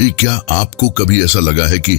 क्या आपको कभी ऐसा लगा है कि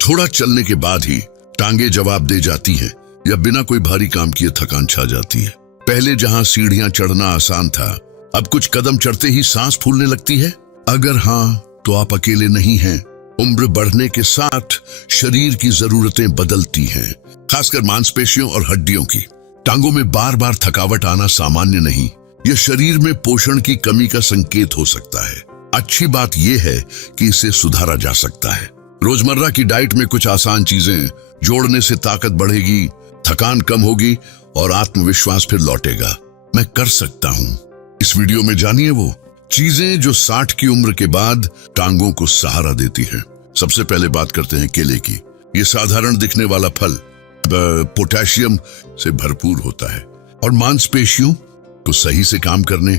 थोड़ा चलने के बाद ही टांगे जवाब दे जाती हैं, या बिना कोई भारी काम किए थकान छा जाती है? पहले जहां सीढ़ियां चढ़ना आसान था, अब कुछ कदम चढ़ते ही सांस फूलने लगती है। अगर हाँ, तो आप अकेले नहीं हैं। उम्र बढ़ने के साथ शरीर की जरूरतें बदलती हैं, खासकर मांसपेशियों और हड्डियों की। टांगों में बार बार थकावट आना सामान्य नहीं, यह शरीर में पोषण की कमी का संकेत हो सकता है। अच्छी बात यह है कि इसे सुधारा जा सकता है। रोजमर्रा की डाइट में कुछ आसान चीजें जोड़ने से ताकत बढ़ेगी, थकान कम होगी और आत्मविश्वास फिर लौटेगा। मैं कर सकता हूं। इस वीडियो में जानिए वो चीजें जो 60 की उम्र के बाद टांगों को सहारा देती हैं। सबसे पहले बात करते हैं केले की। ये साधारण दिखने वाला फल पोटेशियम से भरपूर होता है और मांसपेशियों को सही से काम करने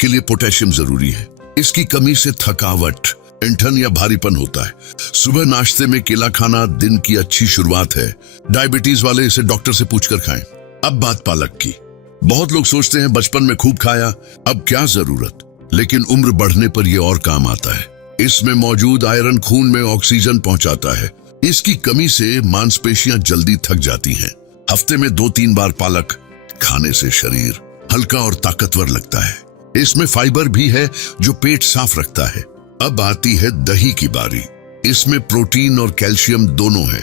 के लिए पोटेशियम जरूरी है। इसकी कमी से थकावट, ऐंठन या भारीपन होता है। सुबह नाश्ते में केला खाना दिन की अच्छी शुरुआत है। डायबिटीज वाले इसे डॉक्टर से पूछकर खाएं। अब बात पालक की। बहुत लोग सोचते हैं बचपन में खूब खाया, अब क्या जरूरत, लेकिन उम्र बढ़ने पर यह और काम आता है। इसमें मौजूद आयरन खून में ऑक्सीजन पहुंचाता है। इसकी कमी से मांसपेशियां जल्दी थक जाती हैं। हफ्ते में 2-3 बार पालक खाने से शरीर हल्का और ताकतवर लगता है। इसमें फाइबर भी है जो पेट साफ रखता है। अब आती है दही की बारी। इसमें प्रोटीन और कैल्शियम दोनों है।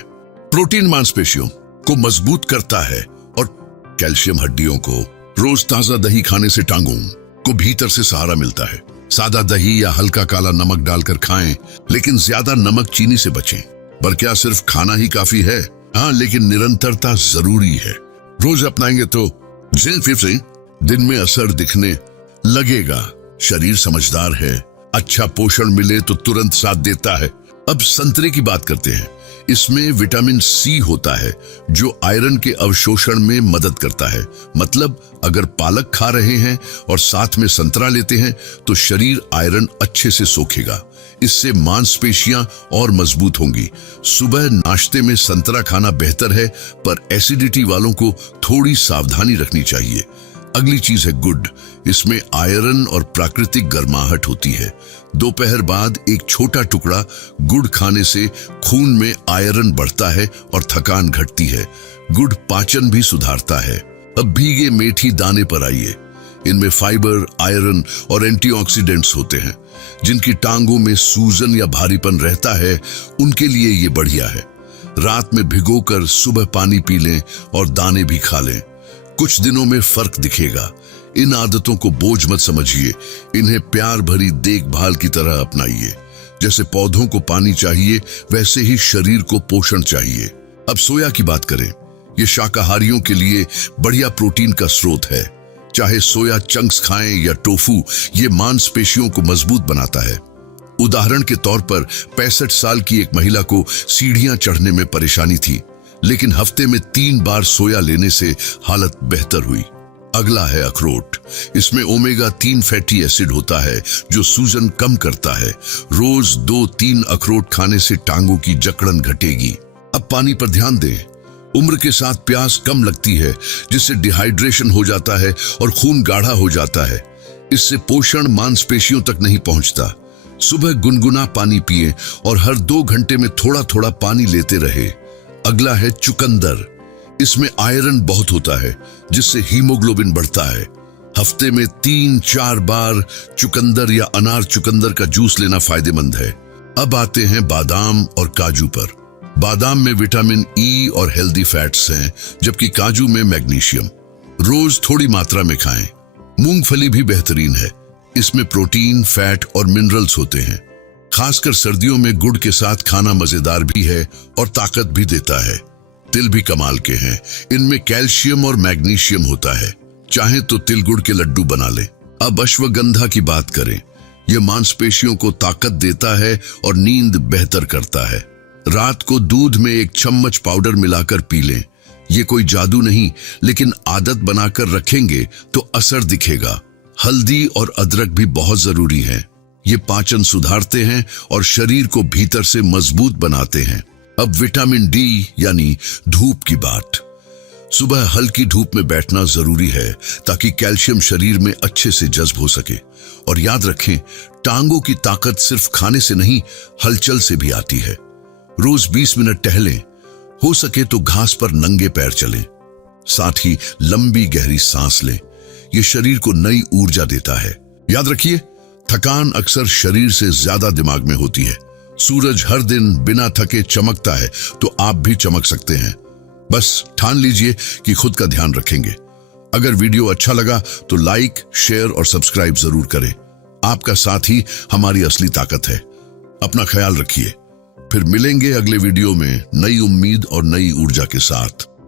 प्रोटीन मांसपेशियों को मजबूत करता है और कैल्शियम हड्डियों को। रोज ताजा दही खाने से टांगों को भीतर से सहारा मिलता है। सादा दही या हल्का काला नमक डालकर खाएं, लेकिन ज्यादा नमक चीनी से बचें। पर क्या सिर्फ खाना ही काफी है? हाँ, लेकिन निरंतरता जरूरी है। रोज अपनाएंगे तो फिर दिन में असर दिखने लगेगा। शरीर समझदार है, अच्छा पोषण मिले तो तुरंत साथ देता है। अब संतरे की बात करते हैं। इसमें विटामिन सी होता है जो आयरन के अवशोषण में मदद करता है। मतलब अगर पालक खा रहे हैं और साथ में संतरा लेते हैं तो शरीर आयरन अच्छे से सोखेगा। इससे मांसपेशियां और मजबूत होंगी। सुबह नाश्ते में संतरा खाना बेहतर है, पर एसिडिटी वालों को थोड़ी सावधानी रखनी चाहिए। अगली चीज है गुड़। इसमें आयरन और प्राकृतिक गर्माहट होती है। दोपहर बाद एक छोटा टुकड़ा गुड़ खाने से खून में आयरन बढ़ता है और थकान घटती है। गुड़ पाचन भी सुधारता है। अब भीगे मेथी दाने पर आइए। इनमें फाइबर, आयरन और एंटीऑक्सीडेंट्स होते हैं। जिनकी टांगों में सूजन या भारीपन रहता है, उनके लिए ये बढ़िया है। रात में भिगोकर सुबह पानी पी लें और दाने भी खा लें। कुछ दिनों में फर्क दिखेगा। इन आदतों को बोझ मत समझिए, इन्हें प्यार भरी देखभाल की तरह अपनाइए। जैसे पौधों को पानी चाहिए, वैसे ही शरीर को पोषण चाहिए। अब सोया की बात करें। ये शाकाहारियों के लिए बढ़िया प्रोटीन का स्रोत है। चाहे सोया चंक्स खाएं या टोफू, ये मांसपेशियों को मजबूत बनाता है। उदाहरण के तौर पर 65 साल की एक महिला को सीढ़ियां चढ़ने में परेशानी थी, लेकिन हफ्ते में 3 बार सोया लेने से हालत बेहतर हुई। अगला है अखरोट। इसमें ओमेगा 3 फैटी एसिड होता है जो सूजन कम करता है। रोज 2-3 अखरोट खाने से टांगों की जकड़न घटेगी। अब पानी पर ध्यान दें। उम्र के साथ प्यास कम लगती है, जिससे डिहाइड्रेशन हो जाता है और खून गाढ़ा हो जाता है। इससे पोषण मांसपेशियों तक नहीं पहुंचता। सुबह गुनगुना पानी पिए और हर 2 घंटे में थोड़ा थोड़ा पानी लेते रहे। अगला है चुकंदर। इसमें आयरन बहुत होता है, जिससे हीमोग्लोबिन बढ़ता है। हफ्ते में 3-4 बार चुकंदर या अनार चुकंदर का जूस लेना फायदेमंद है। अब आते हैं बादाम और काजू पर। बादाम में विटामिन ई और हेल्दी फैट्स हैं, जबकि काजू में मैग्नीशियम। रोज थोड़ी मात्रा में खाएं। मूंगफली भी बेहतरीन है। इसमें प्रोटीन, फैट और मिनरल्स होते हैं। खासकर सर्दियों में गुड़ के साथ खाना मजेदार भी है और ताकत भी देता है। तिल भी कमाल के हैं। इनमें कैल्शियम और मैग्नीशियम होता है। चाहे तो तिल गुड़ के लड्डू बना लें। अब अश्वगंधा की बात करें। यह मांसपेशियों को ताकत देता है और नींद बेहतर करता है। रात को दूध में 1 चम्मच पाउडर मिलाकर पी लें। ये कोई जादू नहीं, लेकिन आदत बनाकर रखेंगे तो असर दिखेगा। हल्दी और अदरक भी बहुत जरूरी है। ये पाचन सुधारते हैं और शरीर को भीतर से मजबूत बनाते हैं। अब विटामिन डी यानी धूप की बात। सुबह हल्की धूप में बैठना जरूरी है ताकि कैल्शियम शरीर में अच्छे से जज्ब हो सके। और याद रखें, टांगों की ताकत सिर्फ खाने से नहीं, हलचल से भी आती है। रोज 20 मिनट टहलें, हो सके तो घास पर नंगे पैर चलें। साथ ही लंबी गहरी सांस लें, यह शरीर को नई ऊर्जा देता है। याद रखिए, थकान अक्सर शरीर से ज्यादा दिमाग में होती है। सूरज हर दिन बिना थके चमकता है, तो आप भी चमक सकते हैं। बस ठान लीजिए कि खुद का ध्यान रखेंगे। अगर वीडियो अच्छा लगा तो लाइक, शेयर और सब्सक्राइब जरूर करें। आपका साथ ही हमारी असली ताकत है। अपना ख्याल रखिए। फिर मिलेंगे अगले वीडियो में नई उम्मीद और नई ऊर्जा के साथ।